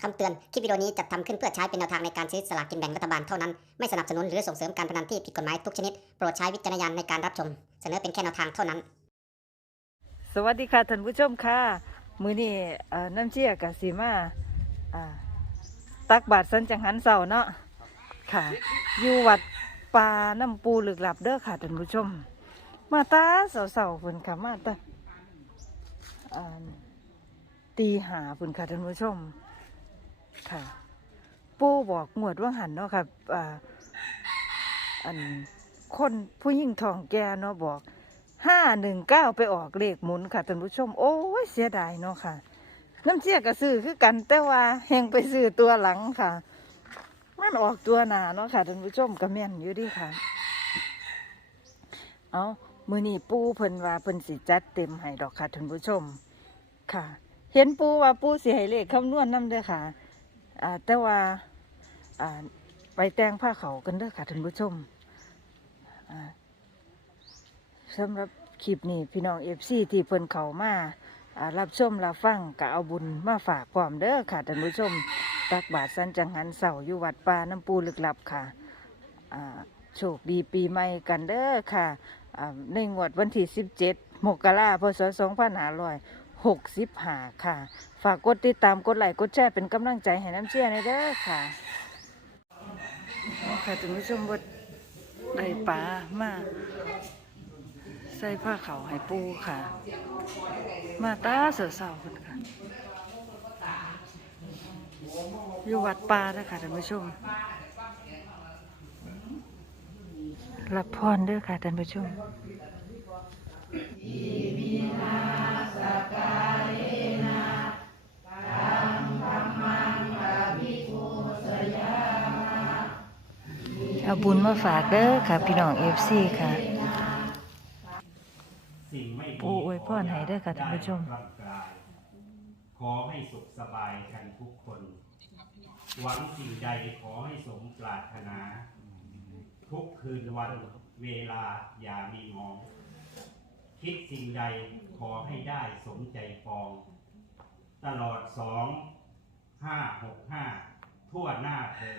คำเตือน คลิปวิดีโอนี้จัดทำขึ้นเพื่อใช้เป็นแนวทางในการซื้อสลากกินแบ่งรัฐบาลเท่านั้น ไม่สนับสนุนหรือส่งเสริมการพนันที่ผิดกฎหมายทุกชนิด โปรดใช้วิจารณญาณในการรับชม เสนอเป็นแค่แนวทางเท่านั้น สวัสดีค่ะท่านผู้ชมค่ะ มือนี้เอ่อน้ำเชี่ยกับสีมาอ่าตักบาทสันจังหันเสาเนาะค่ะอยู่วัดป่าน้ำปูหลึกหลับเด้อค่ะท่านผู้ชม มาตาเสาเสาๆเพิ่นค่ะมาตาอ่าตีหาเพิ่นค่ะท่านผู้ชม ค่ะ ปูบอกงวดว่าหันเนาะค่ะอ่าอันคนผู้หญิงทองแกเนาะบอกห้าหนึ่งเก้าไปออกเลขหมุนค่ะท่านผู้ชม โอ้ยเสียดายเนาะค่ะ น้ำเชี่ยก็ซื้อคือกัน แต่ว่าแหงไปซื้อตัวหลังค่ะ มันออกตัวหนาเนาะค่ะท่านผู้ชมก็แม่นอยู่ดีค่ะ เอามือนี้ปูเพิ่นว่าเพิ่นสิจัดเต็มให้ดอกค่ะท่านผู้ชม ค่ะ เห็นปูว่าปูสิให้เลขคำนวณนำเด้อค่ะ อ่าแต่ว่าอ่าไปแต่งผ้าเขากันเด้อค่ะท่านผู้ชมอ่าสำหรับคลิปนี้พี่น้องเอฟซีที่เพิ่นเขามาอ่ารับชมรับฟังก็เอาบุญมาฝากความเด้อค่ะท่านผู้ชม ตักบาทสันจังหันเสาอยู่วัดป่าน้ำปูลึกลับค่ะอ่าโชคดีปีใหม่กันเด้อค่ะอ่าในงวดวันที่ 17มกราคมพศ 2565ค่ะ ฝากกดติดตามกดไลค์กดแชร์เป็นกำลังใจให้น้ำเชื่อในเด้อค่ะค่ะท่านผู้ชมว่าได้ปลามาใส่ผ้าขาวให้ปูค่ะ มาตาเสือเสาคนค่ะอยู่วัดป่านะคะท่านผู้ชมรับพรเด้อค่ะท่านผู้ชม เอาบุญมาฝากเด้อค่ะ พี่น้องเอฟซีค่ะ สิ่งไม่ดีปู่อวยพรให้ด้วยค่ะท่านผู้ชมร่างกายขอให้สุขสบายกันทุกคน หวังสิ่งใดขอให้สมปรารถนา ทุกคืนวันเวลาอย่ามีงอง คิดสิ่งใดขอให้ได้สมใจปอง ตลอดสองห้าหกห้าทั่วหน้าเธอ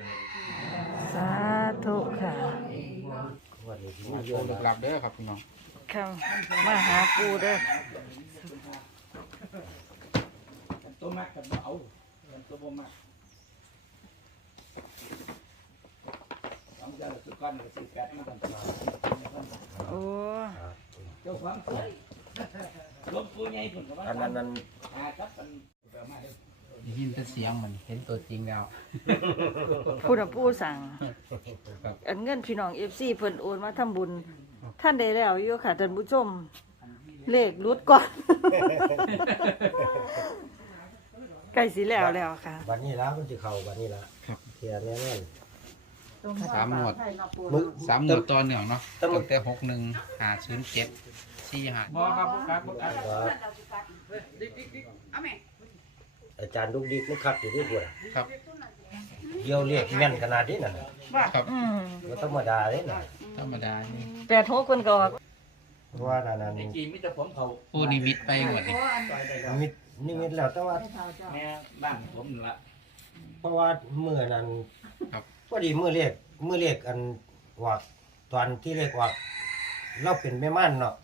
สาธุค่ะมาโชว์ลึกลับเด้อครับพี่น้องเข้ามาหาปูเด้อตัวมักกับบ่เอาตัวบ่มักสองเจ้าสุกรกับสิบแปดมันกันตลอดโอ้เจ้าความสวยรวมผู้ใหญ่ผลกับว่าอันนั้นนั้นหาครับมันแบบมาเด้อได้ยินแต่เสียงมันเห็นตัวจริงแล้วผู้นำปูสั่งครับอันเงินพี่น้องเอฟซีเพิ่นโอนมาทำบุญ ท่านได้แล้วอยู่ค่ะท่านผู้ชม เลขรุดก่อนใกล้สิแล้วแล้วค่ะ วันนี้แล้วมันจะเข้าวันนี้ละเทียแน่น สามหมวดมึกสามหมวดต่อเนื่องเนาะแต่มึตั้กงแต่หกหนึ่งห้าศูนย์เจ็ดสี่ห้าบ่ครับบ่ครับบ่ครับว่าอาจารย์ลูกดิกมันคักอยู่ที่บัวครับเดียวเรียกแม่นขนาดนี้น่ะครับอืมก็ธรรมดาเลยน่ะธรรมดานี่แปดหกคนก็ออกเพราะว่านั่นนั่นในจีนมีแต่ผมเขาผู้นิมิตไปหมดนี่มิดนี่มิดแล้วแต่ว่าแม่บ้านผมนั่นละเพราะว่าเมื่อนั้นครับพ อดีเมื่อเรียกเมื่อเรียกอันว่าตอนที่เรียกว่าเราเป็นแม่ม่านเนาะ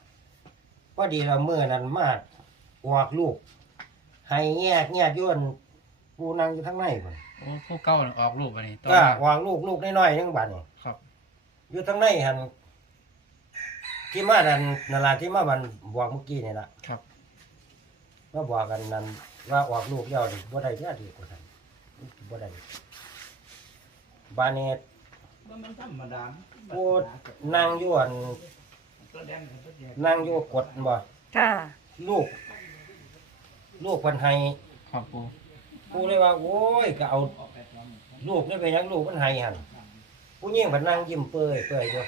พอดีเราเมื่อนั้นมาออกลูกให้แยกแยกย้อนกูนั่งอยู่ทั้งในพุ่นโอ้ผู้เก้าออกรูปอันนี้ต่อก็วางลูกลูกน้อยๆนึงบัดนี่ครับ อยู่ทั้งในหันที่มาดันนาราที่มาบันบอกเมื่อกี้นี่ละครับ มาบอกกันนั้นว่าออกลูกแล้วนี่บ่ได้ยาดีกว่าท่านบ่ได้ บานนี้มันมันธรรมดากูนั่งอยู่อันตัวแดงกับตัวแดงนั่งอยู่กดบ่ค่ะ ลูก ลูกเพิ่นให้ครับปูกูเลยว่า โอ้ยก็เอาลูกนี่ไปยังลูกเพิ่นให้หั่นผู้หญิงเพิ่นนั่งยิ้มเปื่อยเปื่อยอยู่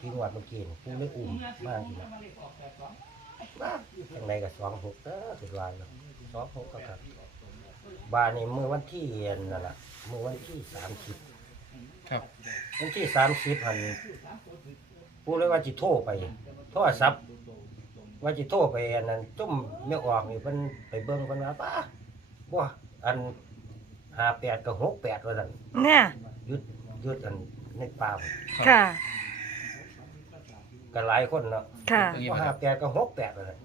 ที่งวดเมื่อกี้นี่กูเลยอุ้มมาทีละทางในก็สองหกเด้อสุดวานเนาะสองหกก็ครับ บานนี่เมื่อวันที่เย็นนั่นแหละเมื่อวันที่สามสิบครับวันที่สามสิบหันพูดเลยว่าจิโทรไป โทรศัพท์ว่าจิโทรไปอันนั้นจุ่มไม่ออกนี่เพิ่นไปเบิ่งเพิ่นว่าป้าบ่อันห้าแปดกับหกแปดว่าซั่นเนี่ยยุดยุดอันในป่าพุ่นค่ะก็หลายคนเนาะค่ะบ่ห้าแปดกับหกแปดว่าซั่น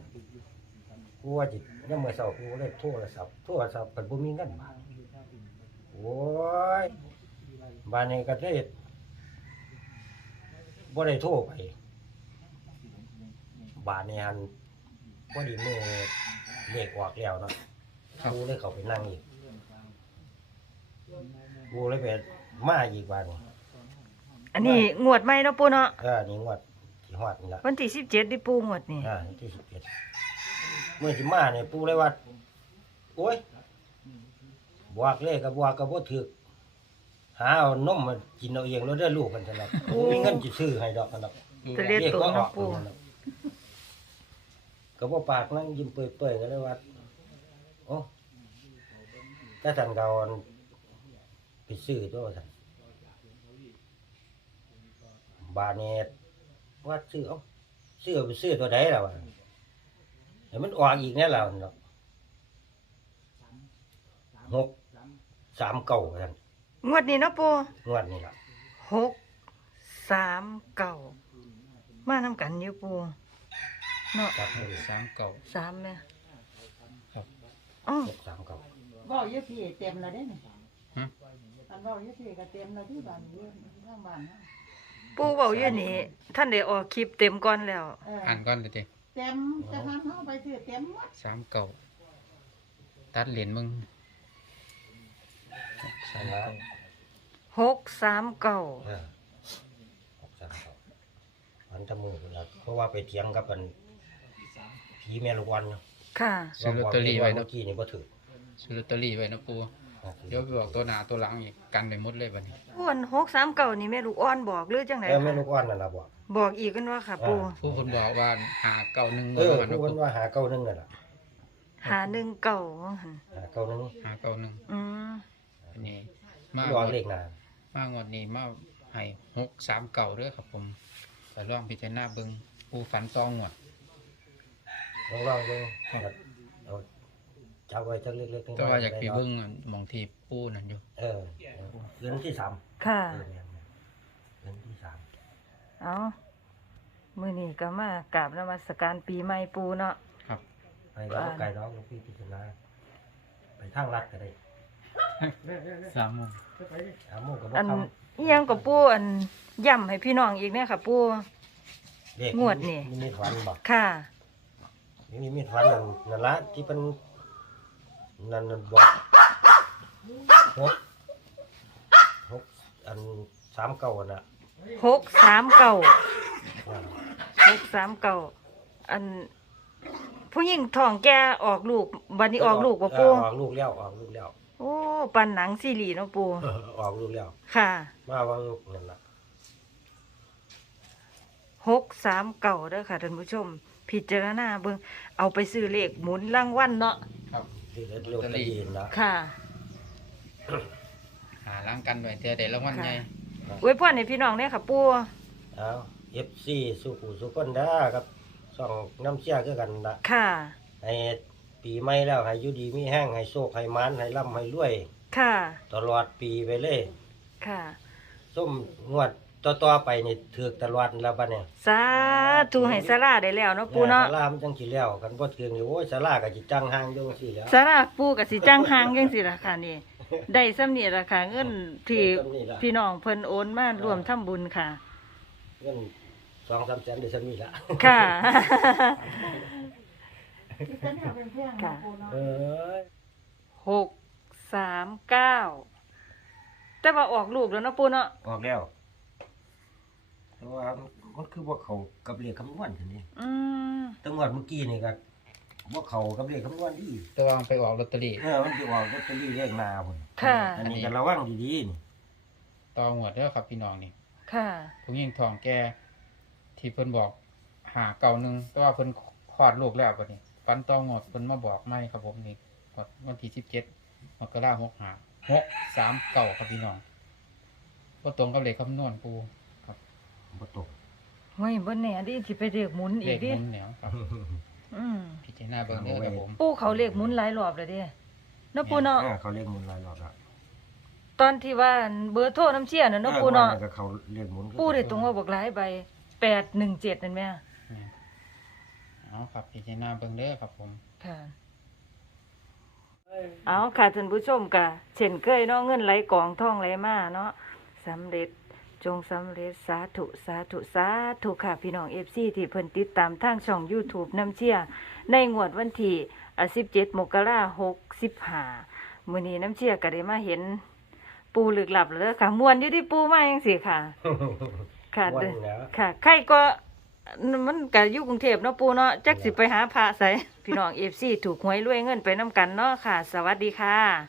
กูว่าจิ ยังมื้อเช้ากูเลยโทรศัพท์โทรศัพท์เพิ่นบ่มีเงินบาทโอ้ยบ้านนี้ก็เลยบ่ได้โทรไปบ้านนี้หันพอดีมื้อเลขออกแล้วเนาะครับกูเลยเข้าไปนั่งอีกกูเลยไปมาอีกบ้านนี้อันนี้งวดใหม่เนาะปูเนาะเออนี่งวดที่ฮอดนี่ล่ะวันที่17ดิปูงวดนี่อ่าที่สิบเอ็ด เมื่อสิมาเนี่ยปูเลยว่าโอ้ยบวกเลขกับบวกกับบ่ถึกหาเอานมมากินเอาเองแล้วได้ลูกกันซั่นน่ะบ่มีเงินสิซื้อให้ดอกกันดอกจะเรียกเลขตัวก็อเนาะอกปูนั่นน่ะก็บ่ปากนั่งยิ้มเปื่อยๆก็เลยว่าโอ้ถ้าท่านก็เอาอันไปซื้อตัวซั่นบาดนี้ว่าซื้อเอาซื้อเอาไปซื้อตัวใดล่ะวะ เดี๋ยวมันออกอีกแน่แล้วเนาะหกสามเก้าท่านงวดนี้เนาะปูงวดนี้ล่ะหกสามเก้ามานํกันอยู่ปูเนาะจับมือสามเก่าสามแม่ครับอ๋อหกสามเก้าเว้าอยู่พี่เต็มแล้วเด้นี่ฮะอันเว้าอยู่พี่ก็เต็มแล้วที่บ้านอยู่ทางบ้านนะปูเว้าอยู่นี่ท่านได้ออกคลิปเต็มก่อนแล้วเอออ่านก่อนเลยเด้ เต็มจะทำเฮาไปซื้อเต็มหมดสามเก่าตัดเหรียญมึงสามเก่าหกสามเก้าเออหกสามเก้าอันตะมือพุ่นล่ะเพราะว่าไปเถียงกับอันผีแม่ลูกวันเนาะค่ะ ซื้อลอตเตอรี่ไว้เมื่เนาะอกี้นี่บ่ถือซื้อลอตเตอรี่ไว้เนาะปู เดี๋ยวไปบอกตัวหน้าตัวหลังอีกกันไปหมดเลยบัดนี้อ้วนหกสามเก้านี่แม่ลูกอ่อนบอกหรือจังไหนเออแม่คะลูกวันนั่นล่ะบอก บอกอีกกันว่าค่ะ ปูอ่า ผู้คนบอกว่าหาเก่าหนึ่งเออวันผู้เนาะคนปูว่าหาเก้าหนึงนั่นล่ะหาหนึ่งเก้าว่าหั่นหาเก้าหนึงหาเก่าหนึ่งอืมอันนี้มารอเลขหน้ามางวดนี้มาให้หกสามเก่าเด้อครับผมแต่ลองพิจารณาเบิ่งปูฝันตองวดลองลองดูเอา จับไว้จักเล็กๆน้อยๆแต่ว่าอยากไปได้เนะเบิ่งหมองที่ปูนั่นอยู่ เออเดือนที่สามค่ะ เออแม่นๆเดือนที่สามเอามื้อนี้ก็มากราบนมัสการปีใหม่ปูเนาะ ครับ ไปเราไก่ร้องหลวงพี่พิจารณาไปทางรัดก็ได้สามโมงถามโมงกับอันคอิหยังกับปูอันย่ำให้พี่น้องอีกเนี่ยค่ะปูำเด็กงวดนี่ มีมีดฟันบอกค่ะ มีมีดฟันนั่นนั่นละที่เป็น นั่นนั่นบอกหกหกอันสามเก้าอันน่ะหกสามเก้าอ่าหกสามเก้าอัน ผู้หญิงท้องแก่ออกลูกบัดนี้ออกลูกบ่ปูเออออกลูกแล้วออกลูกแล้วโอ้ปันหนังซีรีส์เนาะปูเออออกลูกแล้ว ค่ะมาวางนั่นละหกสามเก้าเด้อค่ะท่านผู้ชม พิจารณาเบิ่งเอาไปซื้อเลขหมุนรางวัลเนาะครับ ที่เร็วตะลีนละค่ะ หาล้างกันไว้เทื่อได้รางวัลใหญ่อวยพรให้พี่น้องเด้อค่ะปูเอาเอฟซีสุขุสุขคนเด้าครับสองน้ำเชี่ยคือกันละค่ะ ให้ปีใหม่แล้วให้อยู่ดีมีแห้งให้โชคให้มันให้ร่ำให้รวย ค่ะ ตลอดปีไปเลย ค่ะ ส้มงวด ต่อๆไปนี่ถือกตลอดแล้วบัดเนี่ยสาธุให้สาราได้แล้วเนาะปูเนาะสารามันจังสิแล้วกันบ่ถือกนี่โอ้ยสาราก็สิจังห่างอยู่จังซี่แหล้วสาราปูกับสิจ้างหางจังสิล่ะค่ะนี่ ได้ซ้ำนี่ล่ะค่ะเงินที่ซ้ำนี่ล่ะพี่น้องเพิ่นโอนมารวมทำบุญค่ะเงิน2-3แสนได้ซั่นนี่ล่ะค่ะที่เป็นเอาเป็นเพื่อนค่ะนะปูเนาะเอ้ยหกสามเก้าแต่ว่าออกลูกแล้วเนาะปูเนาะออกแล้ว แต่ว่ามันคือบ่เข้ากับเลขคำนวณซั่นนี่อืมแตังวดเมื่อกี้นี่ก็บ่เข้ากับเลขคำนวณดีแต่ว่ามันไปออกลอตเตอรี่เออมันสิออกลอตเตอรี่เลขหน้าพุ่นค่ะ อันนี้ก็ระวังดีๆนี่ต่อหวดเด้อครับพี่น้องนี่ค่ะ ผู้หญิงทองแก่ที่เพิ่นบอกหาเก่าหนึงแต่ว่าเพิ่นคลอดลูกแล้วบัดนี้ฟันต่อหวดเพิ่นมาบอกไม่ครับผมนี่วันที่17มกราคม65 6 3เก่าครับพี่น้องบ่ตรงกับเลขคำนวณปูครั บบ่ตกเฮ้ยบ่แน่ดิสิไปเรียกหมุนเลอีขกดิหมุนแนวครับอืมพิจารณาเบิ่งเด้อครับผมปูเขาเรียกหมุนหลายรอบแล้วเดิเนาะปูเนาะเออเขาเรียกหมุนหลายรอบแล้วตอนที่ว่าเบอร์โทรน้ำเชี่ยน่ะเนาะปูเนาะออก็เขาเรียกหมุนปูได้ตรงว่าบอกหลายใบแปดหนึ่งเจ็ดนั่นแม่เนี่ยเอาครับพิจารณาเบิ่งเด้อครับผม ค่ะ เอาค่ะท่านผู้ชมกะเช่นเคยเนาะเงินไหลกองท่องไหลมาเนาะสำเร็จ จงสำเร็จสาธุ สาธุ สาธุค่ะ พี่น้องเอฟซีที่เพิ่นติดตามทางช่อง YouTube น้ำเชี่ยในงวดวันที่อะ17มกราคม65มื้อนี้น้ำเชี่ยก็ได้มาเห็น ปูลึกลับแล้วเด้อค่ะม่วนอยู่ที่ปูมาจังซี่ค่ะ ค่ะวันเด้อแล้ว ค่ะ ใครก็มันก็อยู่กรุงเทพเนาะปูเนาะจักสิไปหาพระไสพี่น้อง FC ถูกหวยรวยเงินไปนํกันเนาะค่ะ สวัสดีค่ะ